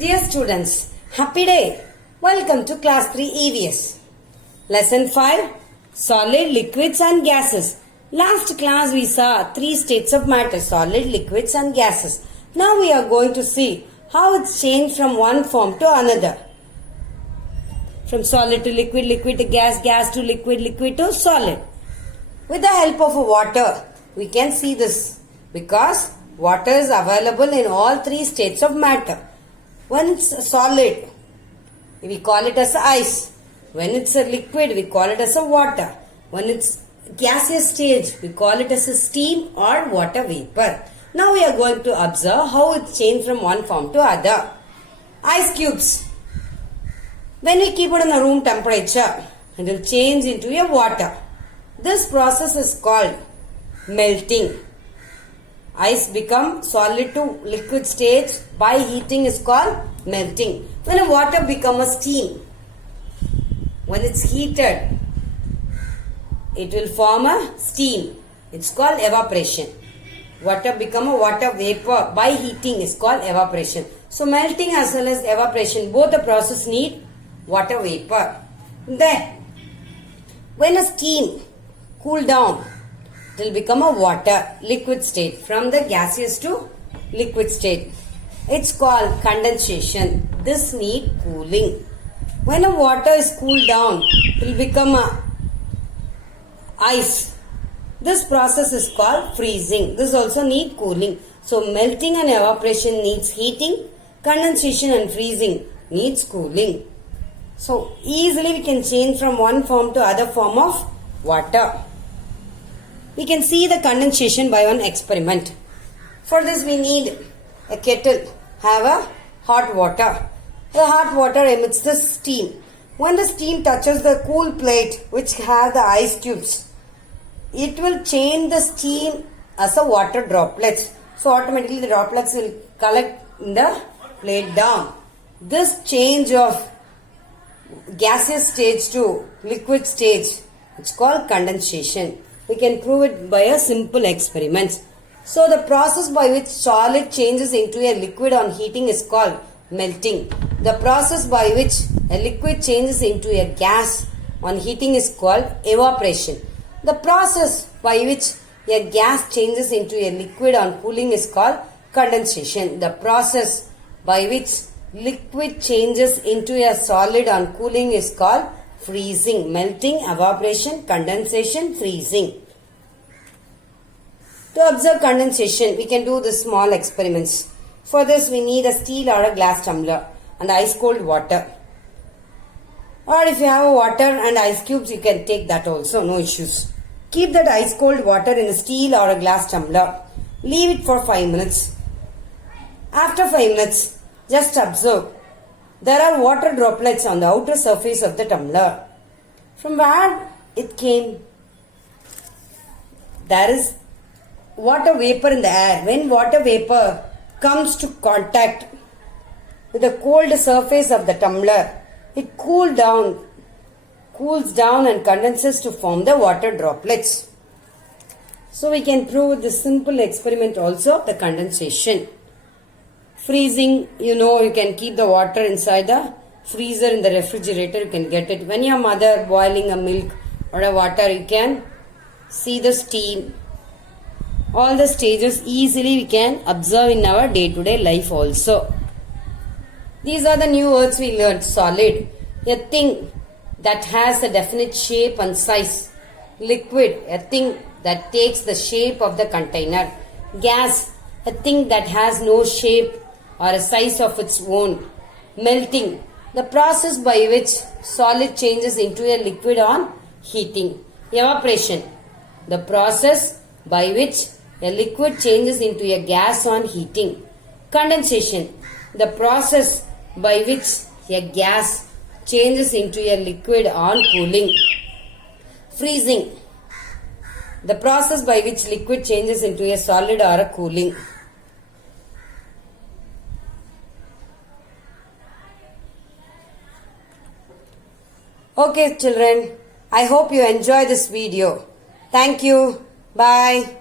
Dear students, happy day! Welcome to class 3 EVS. Lesson 5 Solid, Liquids and Gases. Last class we saw 3 states of matter, solid, liquids and gases. Now we are going to see how it's changed from one form to another. From solid to liquid, liquid to gas, gas to liquid, liquid to solid. With the help of water, we can see this because water is available in all 3 states of matter. When it's solid, we call it as ice. When it's a liquid, we call it as a water. When it's gaseous stage, we call it as a steam or water vapor. Now we are going to observe how it changed from one form to other. Ice cubes. When we keep it in a room temperature, it will change into a water. This process is called melting. Ice become solid to liquid stage by heating is called melting. When a water become a steam, when it's heated, it will form a steam. It's called evaporation. Water become a water vapor by heating is called evaporation. So melting as well as evaporation, both the process need water vapor. Then, when a steam cool down, it will become a water, liquid state. From the gaseous to liquid state. It's called condensation. This need cooling. When a water is cooled down, it will become a ice. This process is called freezing. This also need cooling. So melting and evaporation needs heating. Condensation and freezing needs cooling. So easily we can change from one form to other form of water. We can see the condensation by one experiment. For this we need a kettle, have a hot water. The hot water emits the steam. When the steam touches the cool plate which have the ice cubes, it will change the steam as a water droplets. So automatically the droplets will collect in the plate down. This change of gaseous stage to liquid stage, it's called condensation. We can prove it by a simple experiment. So the process by which solid changes into a liquid on heating is called melting. The process by which a liquid changes into a gas on heating is called evaporation. The process by which a gas changes into a liquid on cooling is called condensation. The process by which liquid changes into a solid on cooling is called freezing. Melting, evaporation, condensation, freezing. To observe condensation, we can do the small experiments. For this, we need a steel or a glass tumbler and ice cold water. Or if you have a water and ice cubes, you can take that also, no issues. Keep that ice cold water in a steel or a glass tumbler. Leave it for 5 minutes. After 5 minutes, just observe. There are water droplets on the outer surface of the tumbler. From where it came? There is water vapor in the air. When water vapor comes to contact with the cold surface of the tumbler, it cools down and condenses to form the water droplets. So we can prove this simple experiment also, the condensation. Freezing, you can keep the water inside the freezer in the refrigerator, you can get it. When your mother boiling a milk or a water, you can see the steam. All the stages easily we can observe in our day-to-day life also. These are the new words we learned. Solid, a thing that has a definite shape and size. Liquid, a thing that takes the shape of the container. Gas, a thing that has no shape or a size of its own. Melting, the process by which solid changes into a liquid on heating. Evaporation, the process by which a liquid changes into a gas on heating. Condensation, the process by which a gas changes into a liquid on cooling. Freezing, the process by which liquid changes into a solid or a cooling. Okay children, I hope you enjoy this video. Thank you. Bye.